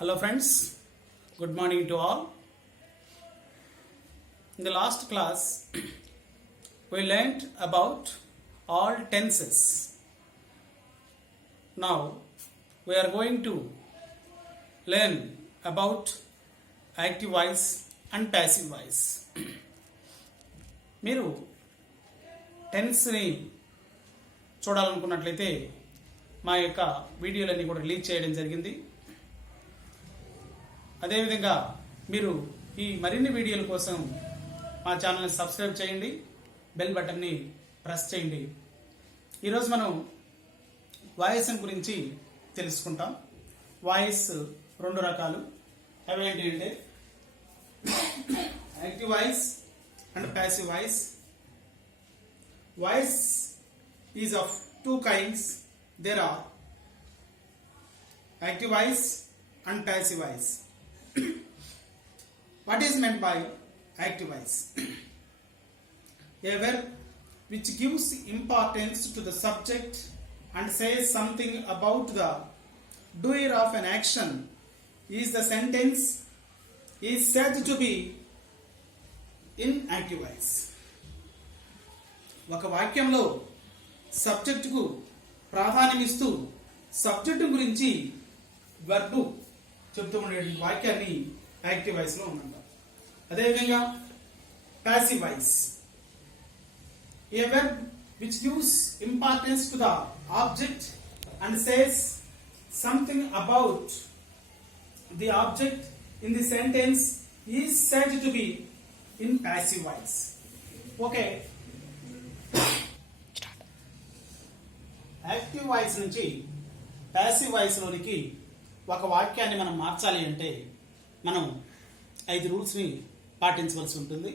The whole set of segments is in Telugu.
Hello friends, good morning to all. In the last class, we learnt about all tenses. Now, we are going to learn about active voice and passive voice. మీరు టెన్స్ని చూడాలనుకున్నట్లయితే మా యొక్క వీడియోలన్నీ కూడా రిలీజ్ చేయడం జరిగింది. అదేవిధంగా మీరు ఈ మరిన్ని వీడియోల కోసం మా ఛానల్ని సబ్స్క్రైబ్ చేయండి, బెల్ బటన్ని ప్రెస్ చేయండి. ఈరోజు మనం వాయిస్ గురించి తెలుసుకుంటాం. వాయిస్ రెండు రకాలు. అవి ఏంటి అంటే active voice and passive voice. Voice is of two kinds. There are active voice and passive voice. What is meant by active voice? A verb which gives importance to the subject and says something about the doer of an action is the sentence is said to be in active voice. ఒక వాక్యంలో సబ్జెక్టుకు ప్రాధాన్యం ఇస్తూ సబ్జెక్టు గురించి వర్బ్ చెప్తూ ఉండే వాక్యాన్ని యాక్టివ్ వాయిస్ లో ఉందంటారు. అదేవిధంగా passive voice, A verb which gives importance to the object and says something about the object in the sentence is said to be in passive voice. Okay, active voice నుంచి ప్యాసివ్ వాయిస్ లోనికి ఒక వాక్యాన్ని మనం మార్చాలి అంటే మనం 5 రూల్స్ని పాటించవలసి ఉంటుంది.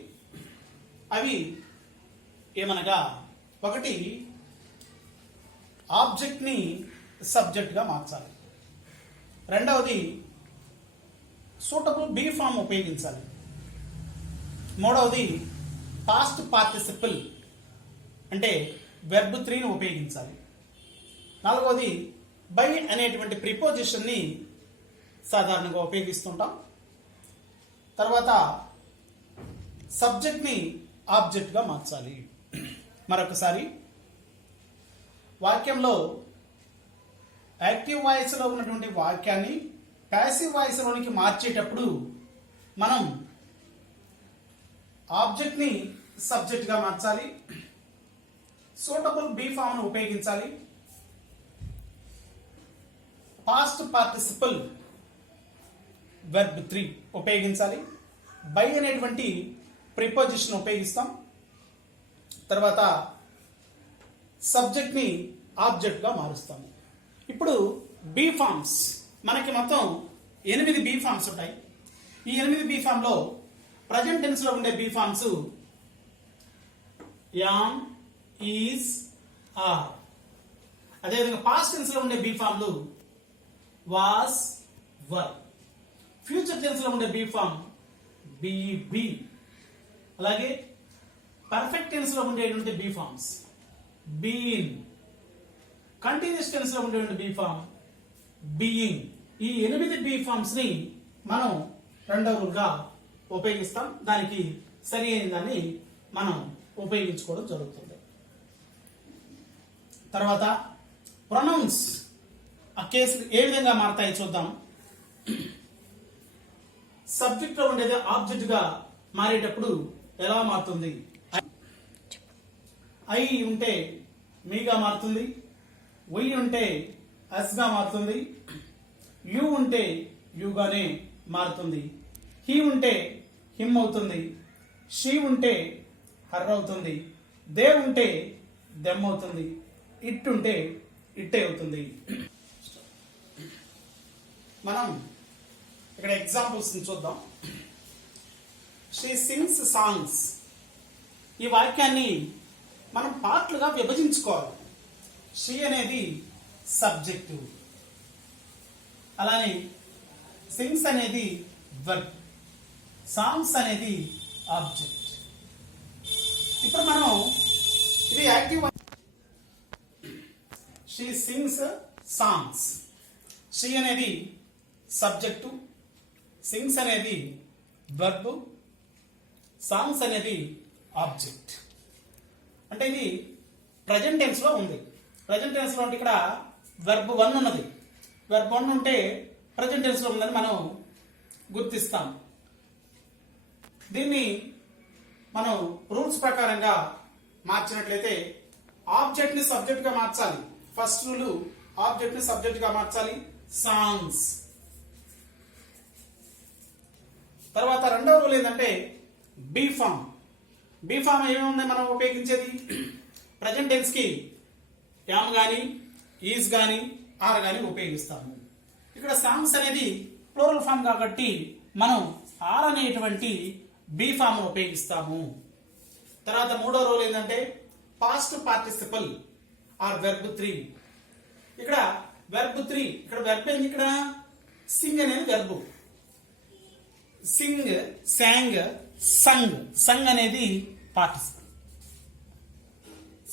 అవి ఏమనగా, ఒకటి, ఆబ్జెక్ట్ని సబ్జెక్ట్గా మార్చాలి. రెండవది, సూటబుల్ బీ ఫామ్ ఉపయోగించాలి. మూడవది, పాస్ట్ పార్టిసిపుల్ అంటే వెర్బ్ 3ని ఉపయోగించాలి. నాలుగవది, బై అనేటువంటి ప్రిపోజిషన్ని సాధారణంగా ఉపయోగిస్తుంటాం. తర్వాత సబ్జెక్ట్ని ఆబ్జెక్ట్గా మార్చాలి. మరొకసారి, వాక్యంలో యాక్టివ్ వాయిస్లో ఉన్నటువంటి వాక్యాన్ని ప్యాసివ్ వాయిస్లోనికి మార్చేటప్పుడు మనం ఆబ్జెక్ట్ని సబ్జెక్ట్గా మార్చాలి, సూటబుల్ బీ ఫామ్ను ఉపయోగించాలి, పాస్ట్ పార్టిసిపల్ వెర్బ్ 3 ఉపయోగించాలి, బై అనేటువంటి ప్రిపోజిషన్ ఉపయోగిస్తాం. తర్వాత సబ్జెక్ట్ని ఆబ్జెక్ట్గా మారుస్తాము. ఇప్పుడు బీ ఫామ్స్, మనకి మొత్తం 8 బీ ఫామ్స్ ఉంటాయి. ఈ 8 బీ ఫామ్లో ప్రజెంట్ టెన్స్లో ఉండే be forms am, is, are. అదేవిధంగా పాస్ట్ టెన్స్లో ఉండే బీ ఫామ్లు was, were. ఫ్యూచర్ టెన్స్ లో ఉండే బీ ఫామ్ బి, బి. అలాగే పర్ఫెక్ట్ టెన్స్ లో ఉండేటువంటి be forms being. Continuous tense లో ఉండేటువంటి బీ ఫామ్ బీయింగ్. ఈ 8 బీ ఫామ్స్ ని మనం రెండవ రూల్గా ఉపయోగిస్తాం. దానికి సరి అయిన దాన్ని మనం ఉపయోగించుకోవడం జరుగుతుంది. తర్వాత ప్రొనౌన్స్ ఆ కేసులు ఏ విధంగా మారతాయి చూద్దాం. సబ్జెక్ట్ లో ఉండేది ఆబ్జెక్ట్ గా మారేటప్పుడు ఎలా మారుతుంది? ఐ ఉంటే మీగా మారుతుంది, వై ఉంటే అస్ గా మారుతుంది, యు ఉంటే యుగానే మారుతుంది, హీ ఉంటే హిమ్ అవుతుంది, షీ ఉంటే హర్ అవుతుంది, దే ఉంటే దెమ్ అవుతుంది, ఇట్ ఉంటే ఇట్టే అవుతుంది. మనం ఇక్కడ ఎగ్జాంపుల్స్ చూద్దాం. She sings songs. ఈ వాక్యాన్ని మనం పార్ట్లుగా విభజించుకోవాలి. షీ అనేది సబ్జెక్టు, అలానే సింగ్స్ అనేది వర్బ్, సాంగ్స్ అనేది ఆబ్జెక్ట్. ఇప్పుడు మనం ఇది active. She sings songs. She అనేది సబ్జెక్టు, సింగ్స్ అనేది వర్బ్, సాంగ్స్ అనేది ఆబ్జెక్ట్. అంటే ఇది ప్రజెంట్ టెన్స్ లో ఉంది. ప్రజెంట్ టెన్స్ లో అంటే ఇక్కడ వెర్బ్ 1 ఉన్నది. వెర్బ్ 1 ఉంటే ప్రజెంట్ టెన్స్ లో ఉందని మనం గుర్తిస్తాం. దీన్ని మనం రూల్స్ ప్రకారంగా మార్చినట్లయితే ఆబ్జెక్ట్ ని సబ్జెక్ట్ గా మార్చాలి. ఫస్ట్ రూల్ ఆబ్జెక్ట్ ని సబ్జెక్ట్ గా మార్చాలి, సాంగ్స్. తర్వాత రెండవ రూల్ ఏంటంటే బీ ఫామ్. బీ ఫామ్ ఏమేమి మనం ఉపయోగించేది? ప్రజెంట్ టెన్స్ కి యామ్ గాని, ఈజ్ గాని, ఆర్ గాని ఉపయోగిస్తాము. ఇక్కడ సాంగ్స్ అనేది ప్లూరల్ ఫామ్ కాబట్టి మనం ఆర్ అనేటువంటి బీ ఫామ్ ఉపయోగిస్తాము. తర్వాత మూడో రూల్ ఏంటంటే పాస్ట్ పార్టిసిపల్ ఆర్ వెర్బ్ 3. ఇక్కడ వెర్బ్ 3, ఇక్కడ వెర్బ్ ఏంది? ఇక్కడ సింగ్ అనేది వెర్బ్. సింగ్, సాంగ్, సంగ్. సంగ్ అనేది పార్టిసిపల్.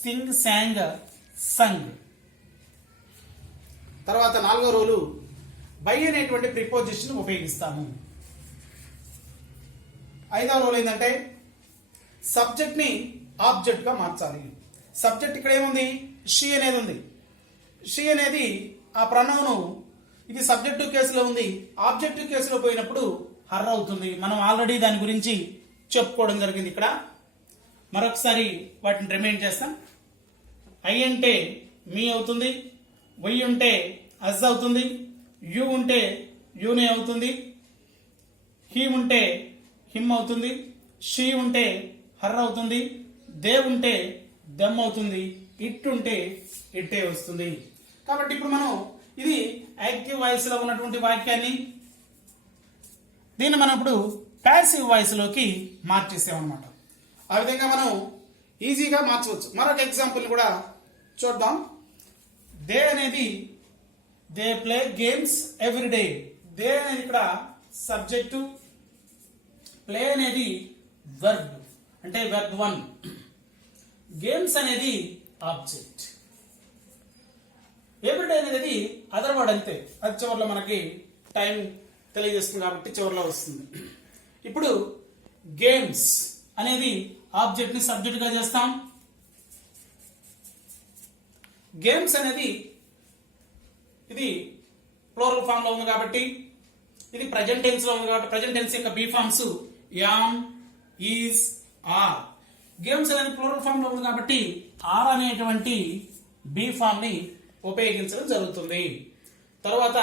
సింగ్, సాంగ్, సంగ్. తర్వాత నాలుగో రూలు బై అనేటువంటి ప్రిపోజిషన్ ఉపయోగిస్తాము. ఐదవ రూల్ ఏంటంటే సబ్జెక్ట్ ని ఆబ్జెక్ట్ గా మార్చాలి. సబ్జెక్ట్ ఇక్కడ ఏముంది? షీ అనేది ఉంది. షీ అనేది ఆ ప్రణౌను ఇది సబ్జెక్టివ్ కేసులో ఉంది. ఆబ్జెక్టివ్ కేసులో పోయినప్పుడు హర్ అవుతుంది. మనం ఆల్రెడీ దాని గురించి చెప్పుకోవడం జరిగింది. ఇక్కడ మరొకసారి వాటిని రిమైండ్ చేస్తాం. ఐ అంటే మీ అవుతుంది, వై ఉంటే అజ్ అవుతుంది, యు ఉంటే యూనే అవుతుంది, హీ ఉంటే హిమ్ అవుతుంది, షీ ఉంటే హర్ అవుతుంది, దే ఉంటే దెమ్ అవుతుంది, ఇట్ ఉంటే ఇట్టే వస్తుంది. కాబట్టి ఇప్పుడు మనం ఇది యాక్టివ్ వాయిస్ లో ఉన్నటువంటి వాక్యాన్ని దీన్ని మనం ఇప్పుడు ప్యాసివ్ వాయిస్ లోకి మార్చేసామన్నమాట. ఆ విధంగా మనం ఈజీగా మార్చవచ్చు. మరొక ఎగ్జాంపుల్ కూడా చూద్దాం. దే అనేది they play games every day. They అనేది ఇక్కడ సబ్జెక్టు, ప్లే అనేది వర్బ్ అంటే వెర్బ్ 1, గేమ్స్ అనేది ఆబ్జెక్ట్, ఎవ్రీడే అనేది అదర్ వర్డ్ అంతే. అది చివరిలో మనకి టైం తెలియజేస్తుంది కాబట్టి చివరిలో వస్తుంది. ఇప్పుడు గేమ్స్ అనేది ఆబ్జెక్ట్ ని సబ్జెక్ట్ గా చేస్తాం. గేమ్స్ అనేది ఇది ప్లూరల్ ఫామ్ లో ఉంది కాబట్టి ఇది ప్రజెంట్ టెన్స్ లో ఉంది కాబట్టి ప్రజెంట్ టెన్స్ యొక్క be forms am, is, are. Games అనేది ప్లూరల్ ఫామ్ లో ఉంది కాబట్టి ఆర్ అనేటువంటి బీ ఫామ్ ని ఉపయోగించడం జరుగుతుంది. తర్వాత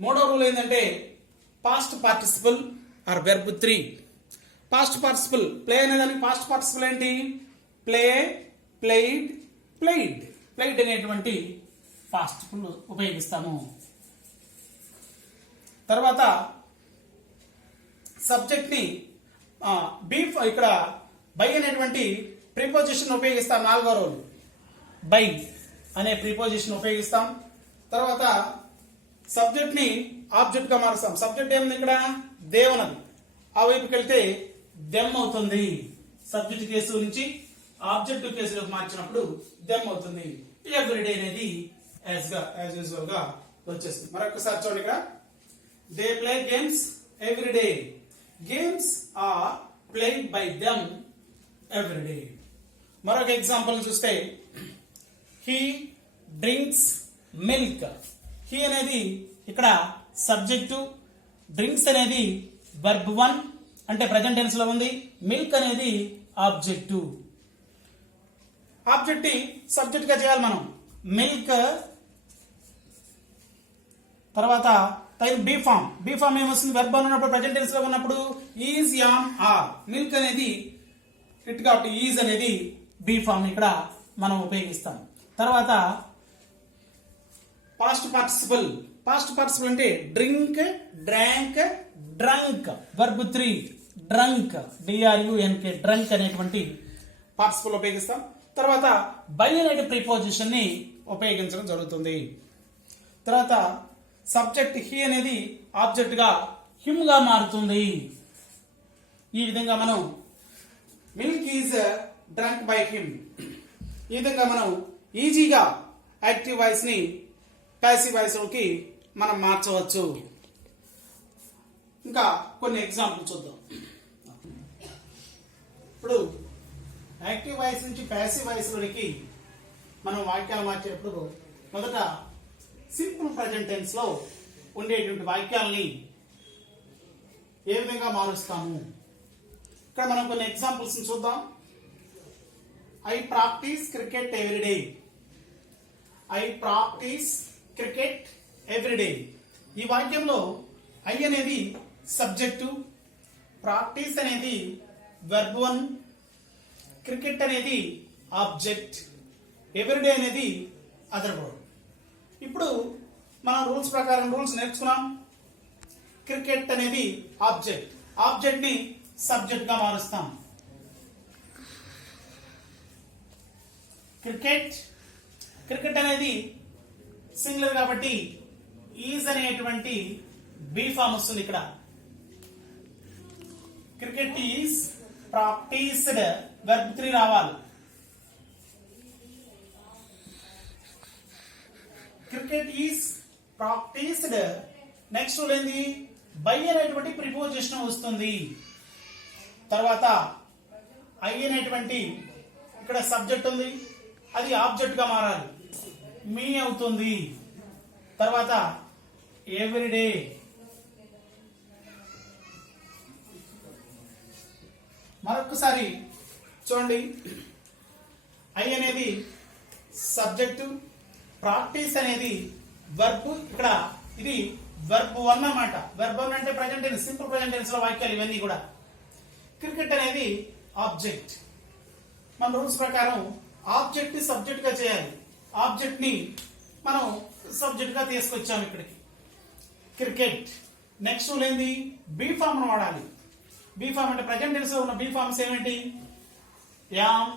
మూడో రూల్ ఏంటంటే past participle or verb 3. Past participle play అనేదానికి పాస్ట్ పార్టిసిపల్ ఏంటి? Play, played, played. ప్లేడ్ అనేటువంటి పార్టిసిపల్ ఉపయోగిస్తాము. తర్వాత సబ్జెక్ట్ ని బీఫ్ ఇక్కడ బై అనేటువంటి ప్రిపోజిషన్ ఉపయోగిస్తాం. నాలుగో రూల్ బై అనే ప్రిపోజిషన్ ఉపయోగిస్తాం. తర్వాత సబ్జెక్ట్ ని ఆబ్జెక్ట్ గా మారుస్తాం. సబ్జెక్ట్ ఏముంది? ఇక్కడ దేవనది. ఆ వైపుకి వెళ్తే దెమ్ అవుతుంది. సబ్జెక్ట్ కేసు నుంచి ఆబ్జెక్టివ్ కేసులోకి మార్చినప్పుడు దెమ్ అవుతుంది. ఎవ్రీడే అనేది యాజ్ యూజువల్ గా వచ్చేస్తుంది. మరొకసారి చూడండి. ఇక్కడ they play games every day. Games are played by them every day. మరొక ఎగ్జాంపుల్ చూస్తే హీ డ్రింక్స్ మిల్క్. హీ అనేది ఇక్కడ సబ్జెక్టు, డ్రింక్స్ అనేది వర్బ్ 1 అంటే ప్రజెంట్ టెన్స్ లో ఉంది, మిల్క్ అనేది ఆబ్జెక్టు. ఆబ్జెక్ట్ సబ్జెక్ట్ గా చేయాలి మనం. మిల్క్ తర్వాత బీ ఫామ్. బీ ఫామ్ ఏమొస్తుంది? వెర్బ్ ఉన్నప్పుడు ప్రజెంట్ టెన్స్ లో ఉన్నప్పుడు ఈజ్, యామ్, ఆర్. మిల్క్ అనేది ఇట్ కాబట్టి ఈజ్ అనేది బీ ఫామ్ ఇక్కడ మనం ఉపయోగిస్తాం. తర్వాత పాస్ట్ పార్టిసిపల్. పాస్ట్ పార్టిసిపల్ అంటే drink, drank, drunk. Verb 3 drunk, DRUNK, drunk అనేటువంటి పార్టిసిపల్ ఉపయోగిస్తాం. తర్వాత బై అనే ప్రిపోజిషన్ ని ఉపయోగించడం జరుగుతుంది. తర్వాత సబ్జెక్ట్ హీ అనేది ఆబ్జెక్ట్ గా హిమ్ గా మారుతుంది. ఈ విధంగా మనం milk is drunk by him. ఈ విధంగా మనం ఈజీగా యాక్టివ్ వాయిస్ ని ప్యాసివ్ వాయిస్ లోకి మనం మార్చవచ్చు. ఇంకా కొన్ని ఎగ్జాంపుల్ చూద్దాం. ఇప్పుడు యాక్టివ్ వాయిస్ నుంచి ప్యాసివ్ వాయిస్ వరకు మనం వాక్యాలు మార్చేటప్పుడు మొదట సింపుల్ ప్రెజెంట్ టెన్స్ లో ఉండేటువంటి వాక్యాలని ఏ విధంగా మారుస్తాము. ఇక్కడ మనం కొన్ని ఎగ్జాంపుల్స్ చూద్దాం. I practice cricket everyday. I practice cricket everyday. ఈ వాక్యంలో ఐ అనేది సబ్జెక్టు, ప్రాక్టీస్ అనేది వెర్బ్ 1, క్రికెట్ అనేది ఆబ్జెక్ట్, ఎవ్రీడే అనేది అదర్ వర్డ్. ఇప్పుడు మనం రూల్స్ ప్రకారం రూల్స్ నేర్చుకున్నాం. క్రికెట్ అనేది ఆబ్జెక్ట్, ఆబ్జెక్ట్ ని సబ్జెక్ట్ గా మారుస్తాం. క్రికెట్ అనేది సింగులర్ కాబట్టి ఈజ్ అనేటువంటి బి ఫామ్ వస్తుంది. ఇక్కడ క్రికెట్ ఈజ్ ప్రాక్టీస్డ్, వెర్బ్ 3 రావాలి. Cricket is practised. నెక్స్ట్ ఏంది, బై అనేటువంటి ప్రిపోజిషన్ వస్తుంది. తర్వాత ఐ అనేటువంటి ఇక్కడ సబ్జెక్ట్ ఉంది, అది ఆబ్జెక్ట్ గా మారాలి, మీ అవుతుంది. తర్వాత ఎవ్రీడే, మరొకసారి చూడండి. ఐ అనేది సబ్జెక్టు, ప్రాక్టీస్ అనేది వర్బ్. ఇక్కడ ఇది వెర్బ్ 1 అన్నమాట. వెర్బ్ 1 అంటే present tense, simple present tense లో వాక్యాలు ఇవన్నీ కూడా. క్రికెట్ అనేది ఆబ్జెక్ట్. మన రూల్స్ ప్రకారం ఆబ్జెక్ట్ ని సబ్జెక్ట్ గా చేయాలి. ఆబ్జెక్ట్ ని మనం సబ్జెక్ట్ గా తీసుకొచ్చాము ఇక్కడికి. క్రికెట్. నెక్స్ట్ ఏంది, బీ ఫామ్ వాడాలి. బీ ఫామ్ అంటే ప్రెజెంట్ టెన్స్ లో ఉన్న బీ ఫామ్స్ ఏమిటి, యామ్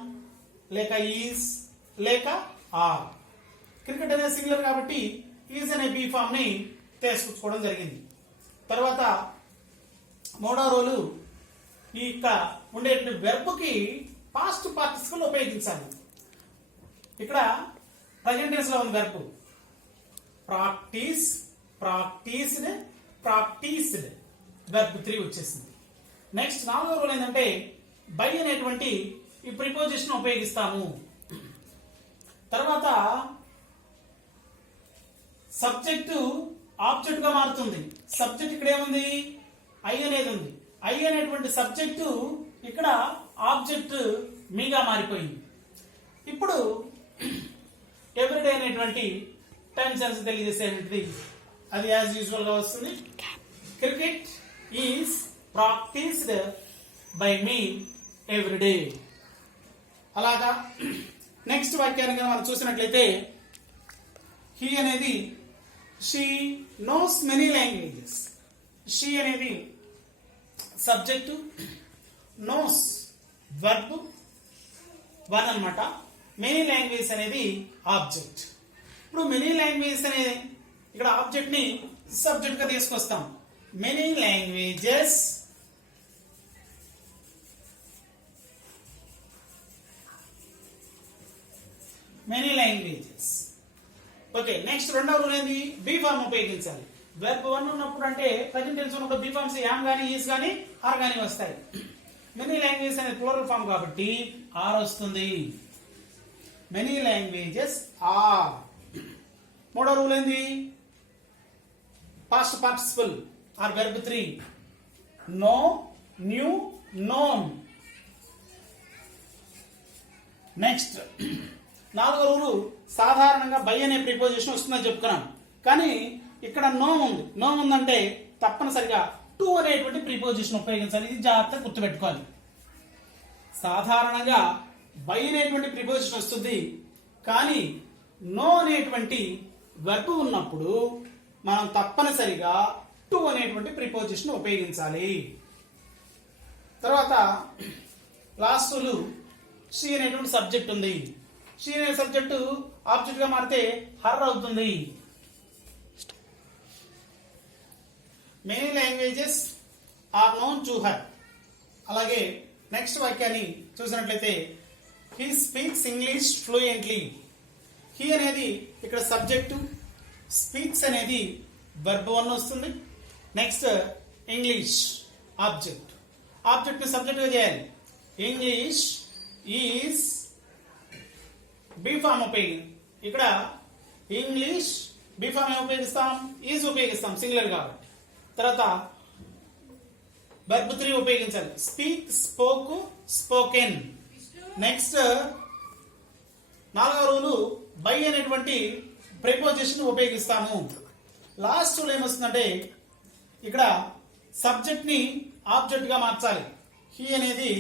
లేక ఈజ్ లేక ఆర్. క్రికెట్ అనేది సింగులర్ కాబట్టి ఈజ్ అనే బీ ఫామ్ ని తీసుకొచ్చుకోవడం జరిగింది. తర్వాత మూడో రోలు, ఈ ఇక్కడ ఉండే వెర్బ్ కి పాస్ట్ పార్టిసిపల్ ఉపయోగించాలి. ఇక్కడ ప్రెజెంట్ టెన్స్ లో ఉంది verb practise, practised, practised, verb 3 వచ్చేసింది. నెక్స్ట్ నాలుగో రోల్ ఏంటంటే బై అనేటువంటి ఈ ప్రిపోజిషన్ ఉపయోగిస్తాము. తర్వాత సబ్జెక్టు ఆబ్జెక్ట్ గా మారుతుంది. సబ్జెక్ట్ ఇక్కడ ఏముంది, ఐ అనేది ఉంది. ఐ అనేటువంటి సబ్జెక్టు ఇక్కడ ఆబ్జెక్ట్ మీగా మారిపోయింది. ఇప్పుడు ఎవ్రీడే అనేటువంటి టైం సెన్స్ తెలియజేసేది అది యాజ్ యూజువల్ గా వస్తుంది. Cricket is practised by me every day. అలాగా నెక్స్ట్ వాక్యాన్ని మనం చూసినట్లయితే హీ అనేది she knows many languages. She అనేది సబ్జెక్టు, నోస్ వర్బ్ 1 అన్నమాట. మెనీ లాంగ్వేజ్ అనేది ఆబ్జెక్ట్. ఇప్పుడు మెనీ లాంగ్వేజ్ అనే ఇక్కడ ఆబ్జెక్ట్ ని సబ్జెక్ట్ గా తీసుకొస్తాం. Many languages okay. నెక్స్ట్ రెండవ రూల్ ఏంది, బీ ఫామ్ ఉపయోగించాలి. వెర్బ్ 1 ఉన్నప్పుడు అంటే ప్రెజెంట్ టెన్స్ ఉన్నప్పుడు బీ ఫార్మ్స్ యామ్ గానీ ఈజ్ గానీ ఆర్ గానీ వస్తాయి. మెనీ లాంగ్వేజెస్ అనేది ప్లూరల్ ఫామ్ కాబట్టి ఆర్ వస్తుంది. Many languages are. మూడో రూల్ ఏంది, past participle or verb 3. Know, knew, known. Next నాలుగో రూలు, సాధారణంగా బై అనే ప్రిపోజిషన్ వస్తుందని చెప్పుకున్నాం. కానీ ఇక్కడ నో ఉంది. నో ఉందంటే తప్పనిసరిగా టు అనేటువంటి ప్రిపోజిషన్ ఉపయోగించాలి. ఇది జాగ్రత్తగా గుర్తుపెట్టుకోవాలి. సాధారణంగా బై అనేటువంటి ప్రిపోజిషన్ వస్తుంది, కానీ నో అనేటువంటి వెర్బ్ ఉన్నప్పుడు మనం తప్పనిసరిగా టు అనేటువంటి ప్రిపోజిషన్ ఉపయోగించాలి. తర్వాత లాస్ట్ షీ అనేటువంటి సబ్జెక్ట్ ఉంది. షీ అనే సబ్జెక్టు ఆబ్జెక్ట్ గా మారితే హర్ అవుతుంది. Many languages are known to her. అలాగే నెక్స్ట్ వాక్యాన్ని చూసినట్లయితే he speaks English fluently. He అనేది ఇక్కడ సబ్జెక్టు, స్పీక్స్ అనేది వెర్బ్ 1 వస్తుంది. Next English object. ఆబ్జెక్ట్ ని సబ్జెక్ట్ గా చేయాలి. ఇంగ్లీష్ ఈజ్ బి ఫామ్ ఇక్కడ ఇంగ్లీష్ బి ఫామ్ ఏం ఉపయోగిస్తాం? ఈజ్ ఉపయోగిస్తాం సింగులర్ కాబట్టి. తర్వాత verb 3 ఉపయోగించాలి. Speak, spoke, spoken. నెక్స్ట్ 4వ రూలు బై అనేటువంటి ప్రిపోజిషన్ ఉపయోగిస్తాము. లాస్ట్ రూల్ ఏమొస్తుందంటే ఇక్కడ సబ్జెక్ట్ ని ఆబ్జెక్ట్ గా మార్చాలి. హీ అనేది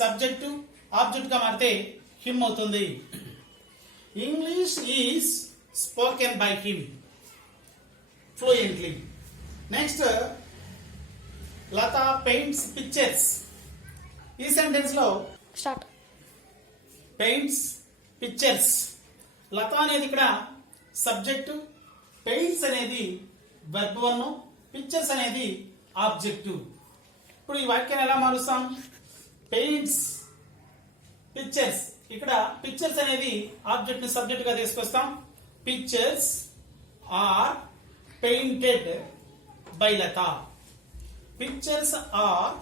సబ్జెక్టు, ఆబ్జెక్ట్ గా మారితే హిమ్ అవుతుంది. English is spoken by him fluently. Next Latha paints pictures. ఈ సెంటెన్స్ లో పెయింట్స్ పిక్చర్స్. లత అనేది ఇక్కడ సబ్జెక్టు, పెయింట్స్ అనేది వెర్బ్ 1, పిక్చర్స్ అనేది ఆబ్జెక్టు. ఇప్పుడు ఈ వాక్యాన్ని ఎలా మారుస్తాం? Paints pictures. ఇక్కడ పిక్చర్స్ అనేది ఆబ్జెక్ట్ ని సబ్జెక్ట్ గా తీసుకొస్తాం. Pictures are painted by Latha. Pictures are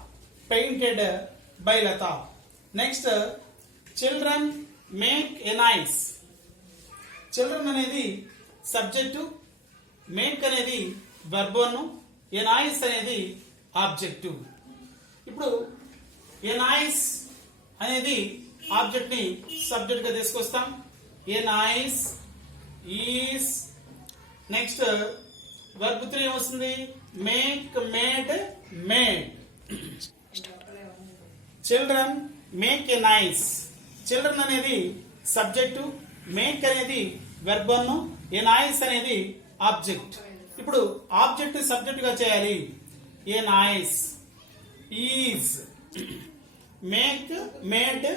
painted by Lata. Next, children make a nice. Children అనేది సబ్జెక్టు, మేక్ అనేది verb 1, a nice అనేది ఆబ్జెక్టు. ఇప్పుడు a nice అనేది ఆబ్జెక్ట్ ని సబ్జెక్ట్ గా తీసుకొస్తాం. a nice is. Next verb 3 ఏమొస్తుంది? Make, made, made. Children make a nice. Children అనేది సబ్జెక్టు, మేక్ అనేది వెర్బ్ 1, ఏ నైస్ అనేది ఆబ్జెక్ట్. ఇప్పుడు ఆబ్జెక్ట్ సబ్జెక్ట్ గా చేయాలి. A nice is make, made,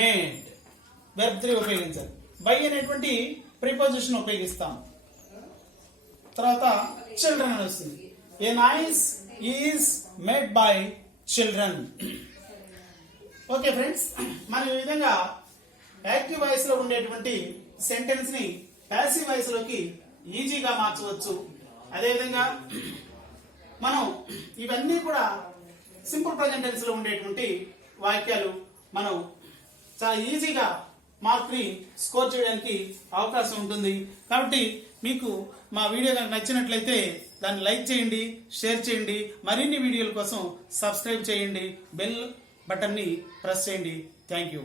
made. Verb 3 ఉపయోగించాలి. బై అనేటువంటి ప్రిపోజిషన్ ఉపయోగిస్తాం. తర్వాత చిల్డ్రన్ అని వస్తుంది. A nice is made by children. Okay friends, మనం ఈ విధంగా యాక్టివ్ వాయిస్ లో ఉండేటువంటి సెంటెన్స్ ని ప్యాసివ్ వాయిస్ లోకి ఈజీగా మార్చవచ్చు. అదేవిధంగా మనం ఇవన్నీ కూడా సింపుల్ ప్రెజెంట్ టెన్స్ లో ఉండేటువంటి వాక్యాలు మనం చాలా ఈజీగా మార్క్ ని స్కోర్ చేయడానికి అవకాశం ఉంటుంది. కాబట్టి మీకు మా వీడియో కనుక నచ్చినట్లయితే దాన్ని లైక్ చేయండి, షేర్ చేయండి. మరిన్ని వీడియోల కోసం సబ్స్క్రైబ్ చేయండి, బెల్ బటన్ ని ప్రెస్ చేయండి. Thank you.